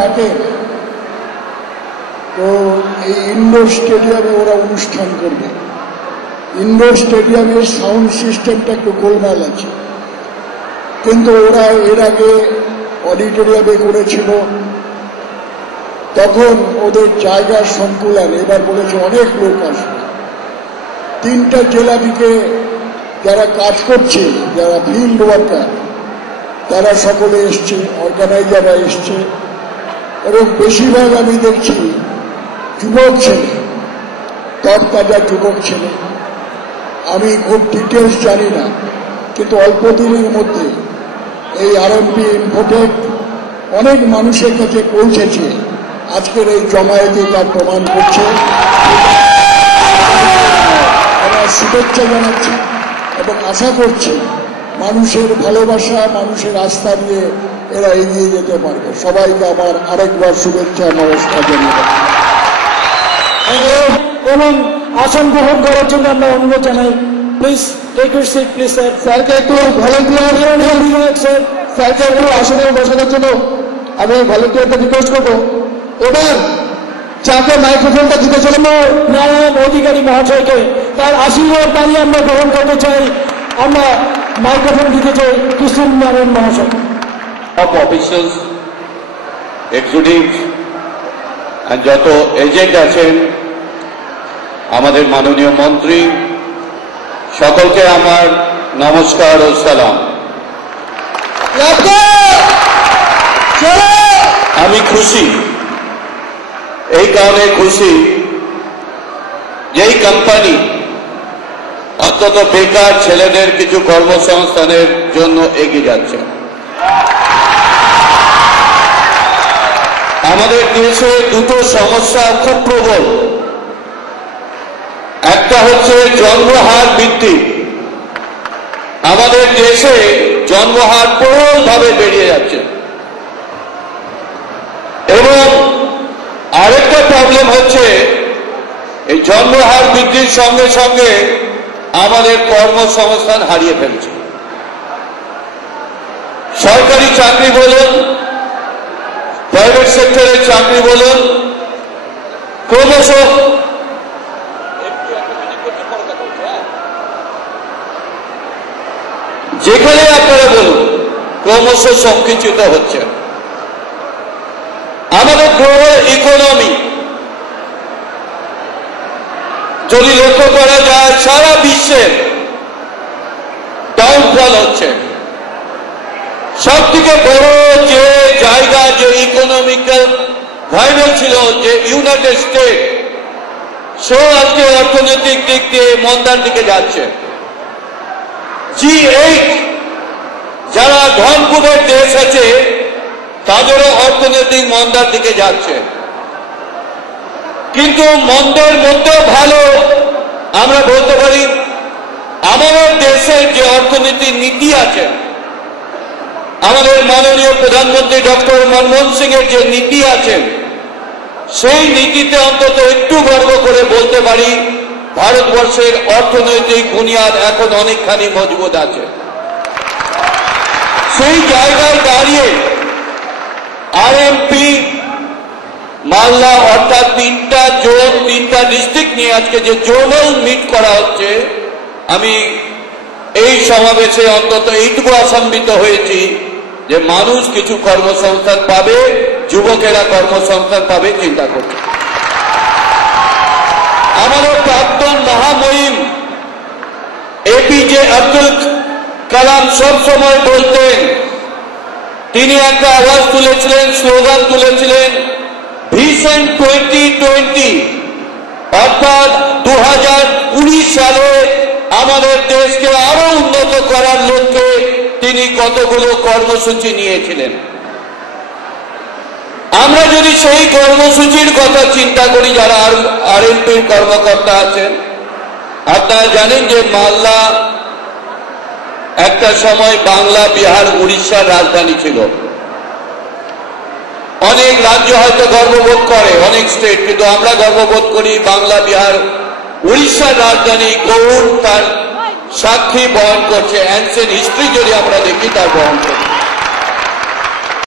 থাকে তো এই ইনডোর স্টেডিয়ামে ওরা অনুষ্ঠান করবে। ইনডোর স্টেডিয়ামের সাউন্ড সিস্টেমটা একটু গোলমাল আছে, কিন্তু ওরা এর আগে অডিটোরিয়ামে করেছিল, তখন ওদের জায়গার সংকুলান। এবার বলেছে অনেক লোক আসবে, 3টা জেলা থেকে যারা কাজ করছে, যারা ফিল্ড ওয়ার্কার, তারা সকলে এসছে, অর্গানাইজাররা এসছে, এবং বেশিরভাগ আমি দেখছি যুবক ছেলে, তরতাজা যুবক ছেলে। আমি খুব ডিটেলস জানি না, কিন্তু অল্প দিনের মধ্যে এই আরএমপি ইনফোটেক অনেক মানুষের কাছে পৌঁছেছে। আজকের এই জমায়েতে তার প্রমাণ করছে। আমার শুভেচ্ছা জানাচ্ছি এবং আশা করছি মানুষের ভালোবাসা, মানুষের আস্থা নিয়ে এরা এগিয়ে যেতে পারবে। সবাইকে আমার আরেকবার শুভেচ্ছা, নমস্কার জানাই এবং আসন গ্রহণ করার জন্য আমরা অনুরোধ জানাই। Please take your seat please sir. স্যারকে একটু স্যারকে একটু আসনে বসানোর জন্য আমি ভলেন্টিয়ারকে রিকোয়েস্ট করবো। এবার যাকে মাইক্রোফোনটা দিতে চলে নারায়ণ অধিকারী মহাশয়কে তার আশীর্বাদ বাণী আমরা গ্রহণ করতে চাই। আমরা মাইক্রোফোন দিতে চাই কৃষ্ণ নারায়ণ মহাশয়। top officials, executives and যত এজেন্ট আছেন, আমাদের মাননীয় মন্ত্রী, সকলকে আমার নমস্কার ও সালাম। আমি খুশি, এই কারণে খুশি যেই কোম্পানি অন্তত বেকার ছেলেদের কিছু কর্মসংস্থানের জন্য এগিয়ে যাচ্ছে। আমাদের দেশে দুটো সমস্যা খুব প্রবল। একটা হচ্ছে জন্মহার বৃদ্ধি। আমাদের দেশে জন্মহার প্রবলভাবে বেড়ে যাচ্ছে, এবং আরেকটা প্রবলেম হচ্ছে এই জন্মহার বৃদ্ধির সঙ্গে সঙ্গে আমাদের কর্মসংস্থান হারিয়ে ফেলছে। সরকারি চাকরি বলুন, প্রাইভেট সেক্টরের চাকরি বলুন, ক্রমশ যেখানে আপনারা বলুন ক্রমশ সংকুচিত হচ্ছে। আমাদের গ্লোবাল ইকোনমি যদি লক্ষ্য করা যায়, সারা বিশ্বের ডাউনফল হচ্ছে। সব থেকে বড় যে জায়গা, যে ইকোনমিক্যাল ভাইরাল ছিল, যে ইউনাইটেড স্টেট, সে আজকে অর্থনৈতিক দিক দিয়ে মন্দার দিকে যাচ্ছে। G8 যারা ধনকুবের দেশ আছে, তাদেরও অর্থনৈতিক মন্দার দিকে যাচ্ছে। কিন্তু মন্দের মধ্যেও ভালো আমরা বলতে পারি আমাদের দেশের যে অর্থনীতি নীতি আছে, আমাদের মাননীয় প্রধানমন্ত্রী ডক্টর মনমোহন সিং এর যে নীতি আছে, সেই নীতিতে অন্তত একটু গর্ব করে বলতে পারি ভারতবর্ষের অর্থনৈতিক বুনিয়াদ এখন অনেকখানি মজবুত আছে। সেই জায়গায় দাঁড়িয়ে আরএমপি মালদা অর্থাৎ 3টা জোন, 3টা ডিস্ট্রিক্ট নিয়ে আজকে যে জোনাল মিট করা হচ্ছে, আমি এই সমাবেশে অন্তত এইটুকু আশান্বিত হয়েছি যে মানুষ কিছু কর্মসংস্থান পাবে, যুবকেরা কর্মসংস্থান পাবে চিন্তা করছে। আমাদের প্রাক্তন মহামহিম এপিজে আব্দুল কালাম সব সময় বলতেন, তিনি একটা আওয়াজ তুলেছিলেন, স্লোগান তুলেছিলেন, ভিশন 2020, অর্থাৎ 2019 সালে আমাদের দেশকে আরো উন্নত করার লক্ষ্যে তিনি কতগুলো কর্মসূচি নিয়েছিলেন। আমরা যদি সেই কর্মসূচির কথা চিন্তা করি, যারা আরএমপির কর্মকর্তা আছেন, আপনারা জানেন যে মালদা একটা সময় বাংলা, বিহার, উড়িষ্যার রাজধানী ছিল। অনেক রাজ্য হয়তো গর্ববোধ করে, অনেক স্টেট, কিন্তু আমরা গর্ববোধ করি বাংলা, বিহার, উড়িষ্যার রাজধানী গৌড় তার সাক্ষী বহন করছে। অ্যানসিয়েন্ট হিস্ট্রি যদি আমরা দেখি, তার বহন করছে।